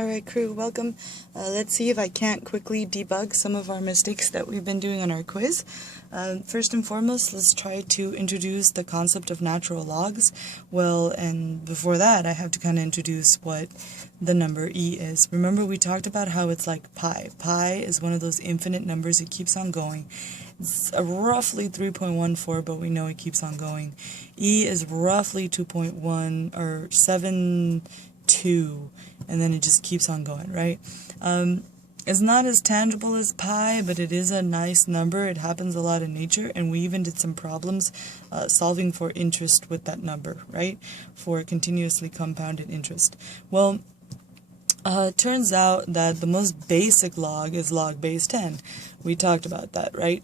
Alright crew, welcome. Let's see if I can't quickly debug some of our mistakes that we've been doing on our quiz. First and foremost, let's try to introduce the concept of natural logs. Well, and before that, I have to kind of introduce what the number e is. Remember we talked about how it's like pi. Pi is one of those infinite numbers, it keeps on going. It's roughly 3.14, but we know it keeps on going. E is roughly 2.1 or 7.2, and then it just keeps on going, right? It's not as tangible as pi, but it is a nice number. It happens a lot in nature, and we even did some problems solving for interest with that number, right? For continuously compounded interest. Well, it turns out that the most basic log is log base 10. We talked about that, right?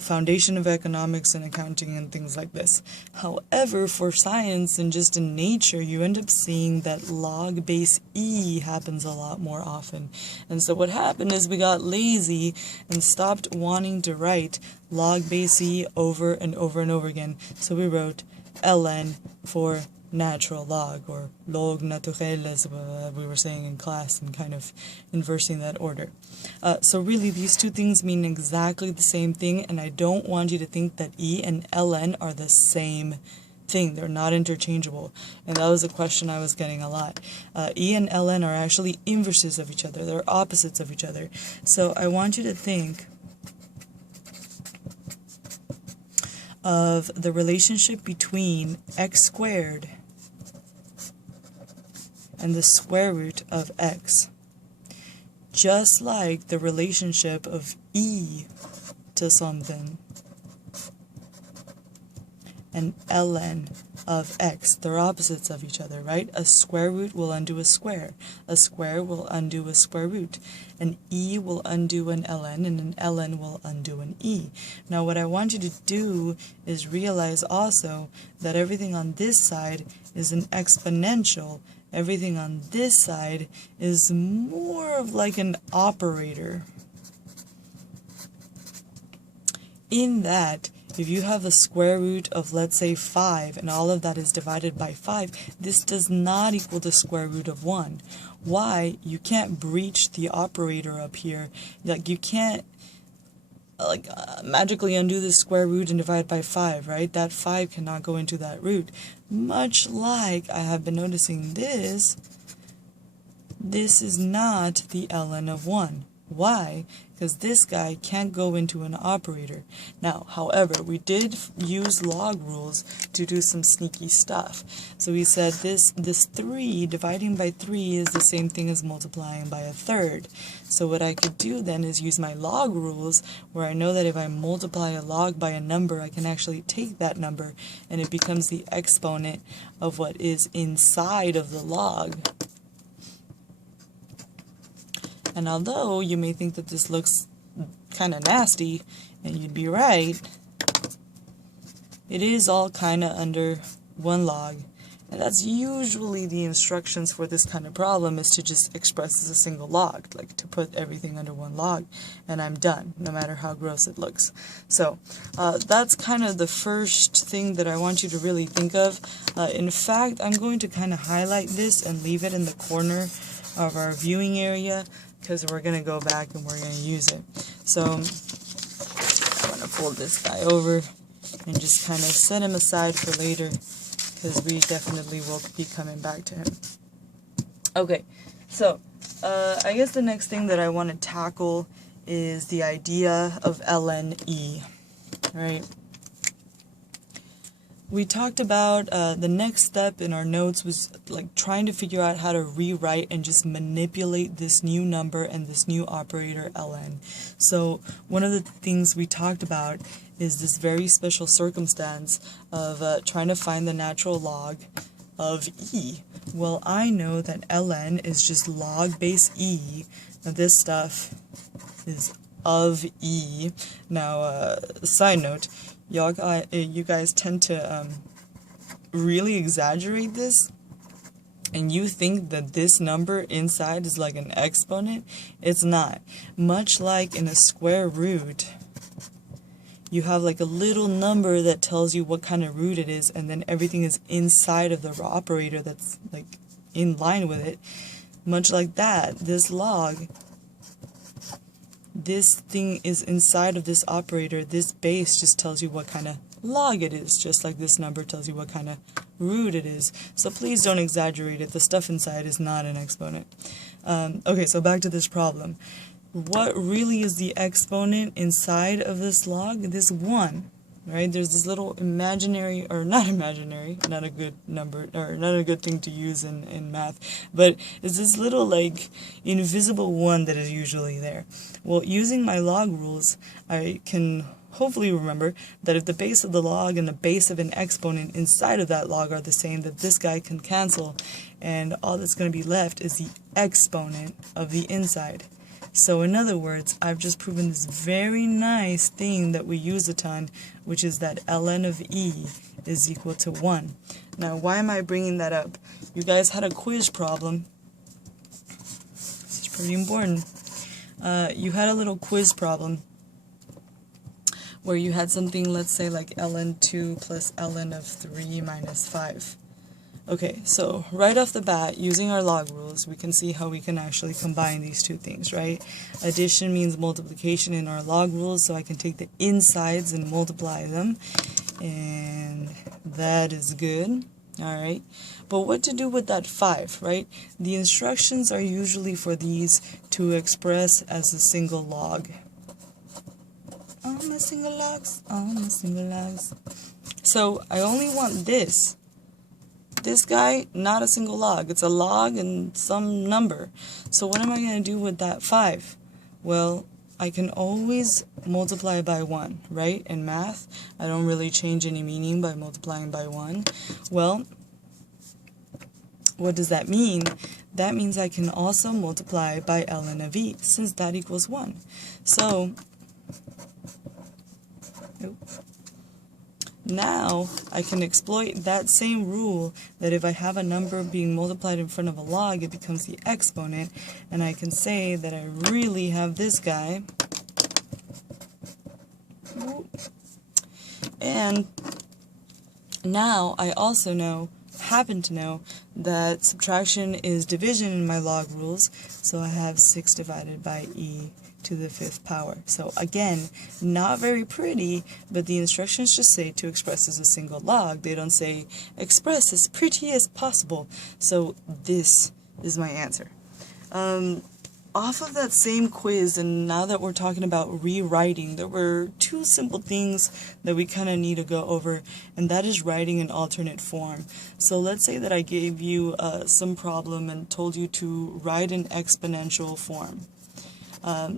Foundation of economics and accounting and things like this. However, for science and just in nature, you end up seeing that log base e happens a lot more often. And so what happened is we got lazy and stopped wanting to write log base e over and over and over again. So we wrote ln for natural log, or log naturel, as we were saying in class, and kind of inversing that order. So really these two things mean exactly the same thing, and I don't want you to think that e and ln are the same thing. They're not interchangeable, and that was a question I was getting a lot. E and ln are actually inverses of each other. They're opposites of each other. So I want you to think of the relationship between x squared and the square root of x, just like the relationship of e to something and ln of x. They're opposites of each other, right? A square root will undo a square will undo a square root, an e will undo an ln, and an ln will undo an e. Now what I want you to do is realize also that everything on this side is an exponential. Everything on this side is more of like an operator, in that if you have a square root of, let's say, 5, and all of that is divided by 5, this does not equal the square root of 1. Why? You can't breach the operator up here. Like, you can't magically undo the square root and divide by 5, right? That 5 cannot go into that root. Much like I have been noticing this is not the ln of 1. Why? Because this guy can't go into an operator. Now, however, we did use log rules to do some sneaky stuff. So we said this 3, dividing by 3 is the same thing as multiplying by a third. So what I could do then is use my log rules, where I know that if I multiply a log by a number, I can actually take that number, and it becomes the exponent of what is inside of the log. And although you may think that this looks kind of nasty, and you'd be right, it is all kind of under one log. And that's usually the instructions for this kind of problem, is to just express as a single log, like to put everything under one log, and I'm done, no matter how gross it looks. So that's kind of the first thing that I want you to really think of. In fact, I'm going to kind of highlight this and leave it in the corner of our viewing area, because we're going to go back and we're going to use it. So I'm going to fold this guy over and just kind of set him aside for later, because we definitely will be coming back to him. Okay, so I guess the next thing that I want to tackle is the idea of ln e, right? We talked about the next step in our notes was like trying to figure out how to rewrite and just manipulate this new number and this new operator ln. So one of the things we talked about is this very special circumstance of trying to find the natural log of e. Well, I know that ln is just log base e. Now this stuff is of e. Now, side note, you guys tend to really exaggerate this, and you think that this number inside is like an exponent. It's not. Much like in a square root, you have like a little number that tells you what kind of root it is, and then everything is inside of the operator that's like in line with it. much like that, this log, this thing is inside of this operator. This base just tells you what kind of log it is, just like this number tells you what kind of root it is. So please don't exaggerate it. The stuff inside is not an exponent. Okay, so back to this problem. What really is the exponent inside of this log? This 1, right? There's this little imaginary, or not imaginary, not a good number, or not a good thing to use in math, but it's this little, like, invisible 1 that is usually there. Well, using my log rules, I can hopefully remember that if the base of the log and the base of an exponent inside of that log are the same, that this guy can cancel, and all that's going to be left is the exponent of the inside. So in other words, I've just proven this very nice thing that we use a ton, which is that ln of e is equal to 1. Now, why am I bringing that up? You guys had a quiz problem. This is pretty important. You had a little quiz problem where you had something, let's say, like ln2 plus ln of 3 minus 5. Okay, so right off the bat, using our log rules, we can see how we can actually combine these two things, right? Addition means multiplication in our log rules, so I can take the insides and multiply them, and that is good, alright? But what to do with that 5, right? The instructions are usually for these to express as a single log. All my single logs, all my single logs. So I only want this. This guy, not a single log. It's a log and some number. So what am I going to do with that 5? Well, I can always multiply by 1, right? In math, I don't really change any meaning by multiplying by 1. Well, what does that mean? That means I can also multiply by ln of e, since that equals 1. So, now I can exploit that same rule that if I have a number being multiplied in front of a log, it becomes the exponent, and I can say that I really have this guy. And now I also happen to know that subtraction is division in my log rules, so I have 6 divided by e to the 5th power. So again, not very pretty, but the instructions just say to express as a single log. They don't say express as pretty as possible. So this is my answer. Off of that same quiz, and now that we're talking about rewriting, there were 2 simple things that we kind of need to go over, and that is writing an alternate form. So let's say that I gave you some problem and told you to write an exponential form.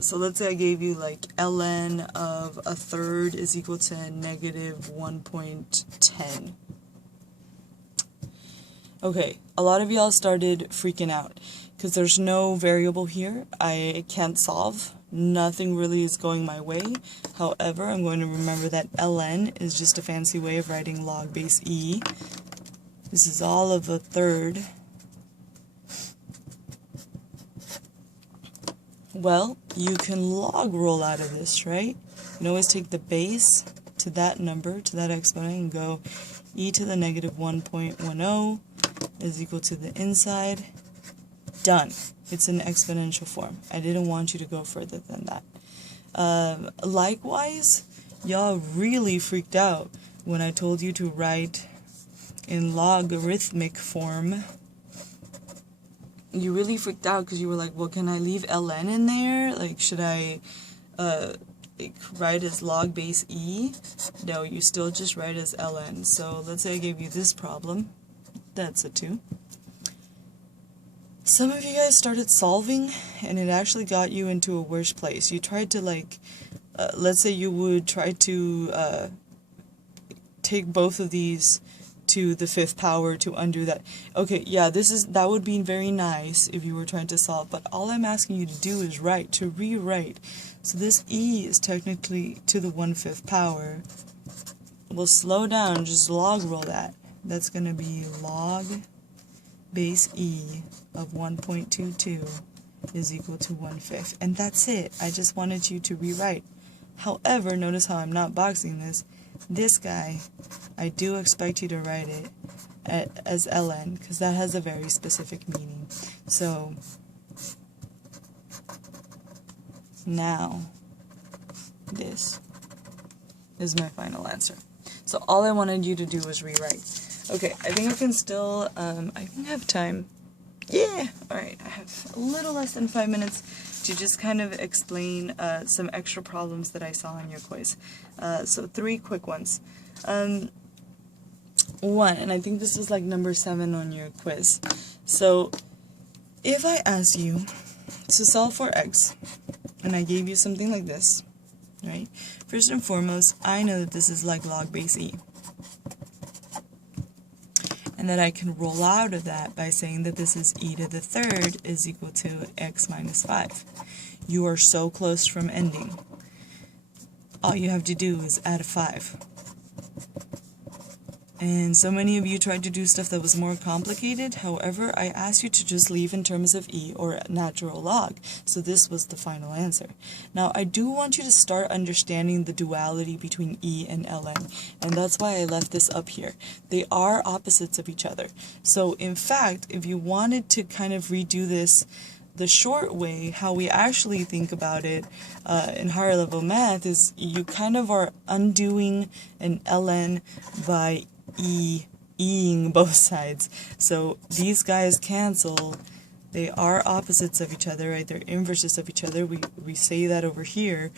So let's say I gave you like ln of a third is equal to negative 1.10. Okay, a lot of y'all started freaking out because there's no variable here. I can't solve. Nothing really is going my way. However, I'm going to remember that ln is just a fancy way of writing log base e. This is all of a third. Well, you can log roll out of this, right? You can always take the base to that number, to that exponent, and go e to the negative 1.10 is equal to the inside. Done. It's an exponential form. I didn't want you to go further than that. Likewise, y'all really freaked out when I told you to write in logarithmic form. You really freaked out because you were like, well, can I leave ln in there? Like, should I write as log base e? No, you still just write as ln. So let's say I gave you this problem. That's a 2. Some of you guys started solving, and it actually got you into a worse place. You tried to, like, let's say you would try to take both of these to the 5th power to undo that. Okay, yeah, that would be very nice if you were trying to solve, but all I'm asking you to do is rewrite. So this e is technically to the 1/5 power. We'll slow down, just log roll that. That's going to be log base e of 1.22 is equal to 1/5. And that's it. I just wanted you to rewrite. However, notice how I'm not boxing this. This guy, I do expect you to write it as ln, because that has a very specific meaning. So now this is my final answer. So all I wanted you to do was rewrite. Okay, I think I can still, I think I have time. Yeah! Alright, I have a little less than 5 minutes to just kind of explain some extra problems that I saw on your quiz. So 3 quick ones. 1, and I think this is like number 7 on your quiz. So if I ask you to solve for x, and I gave you something like this, right? First and foremost, I know that this is like log base e. And that I can roll out of that by saying that this is e to the third is equal to x minus 5. You are so close from ending. All you have to do is add a 5. And so many of you tried to do stuff that was more complicated. However, I asked you to just leave in terms of e or natural log. So this was the final answer. Now, I do want you to start understanding the duality between e and ln. And that's why I left this up here. They are opposites of each other. So in fact, if you wanted to kind of redo this the short way, how we actually think about it in higher level math is you kind of are undoing an ln by eing both sides. So these guys cancel. They are opposites of each other, right? They're inverses of each other. We say that over here.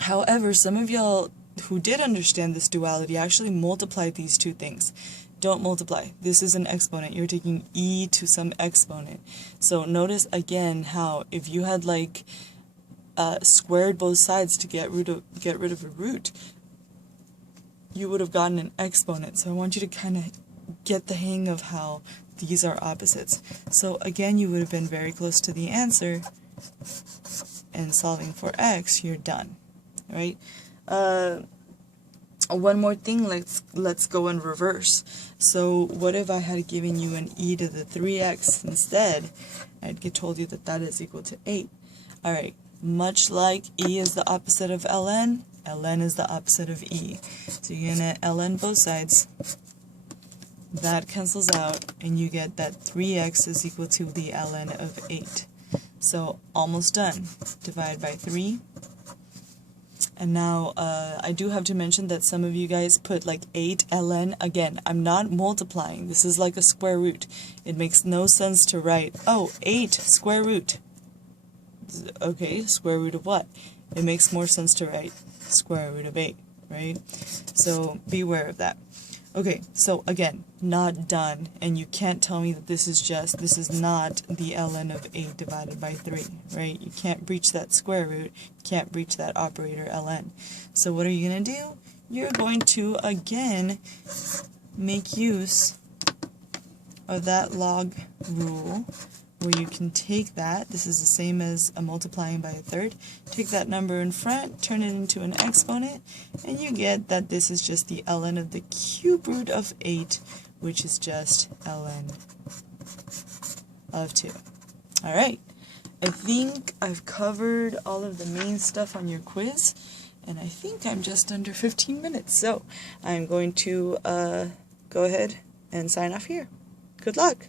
However, some of y'all who did understand this duality actually multiplied these two things. Don't multiply. This is an exponent. You're taking e to some exponent. So notice again how if you had like squared both sides to get rid of a root, you would have gotten an exponent. So I want you to kind of get the hang of how these are opposites. So again, you would have been very close to the answer, and solving for x, you're done, right? One more thing, let's go in reverse. So what if I had given you an e to the 3x instead? I'd told you that that is equal to 8. Alright, much like e is the opposite of ln, ln is the opposite of e. So you're going to ln both sides. That cancels out, and you get that 3x is equal to the ln of 8. So almost done. Divide by 3. And now I do have to mention that some of you guys put like 8 ln. Again, I'm not multiplying. This is like a square root. It makes no sense to write, oh, 8 square root. Okay, square root of what? It makes more sense to write square root of 8, right? So beware of that. Okay, so again, not done, and you can't tell me that this is not the ln of 8 divided by 3, right? You can't breach that square root, you can't breach that operator ln. So what are you going to do? You're going to, again, make use of that log rule, where you can take that, this is the same as a multiplying by a third, take that number in front, turn it into an exponent, and you get that this is just the ln of the cube root of 8, which is just ln of 2. Alright, I think I've covered all of the main stuff on your quiz, and I think I'm just under 15 minutes, so I'm going to go ahead and sign off here. Good luck!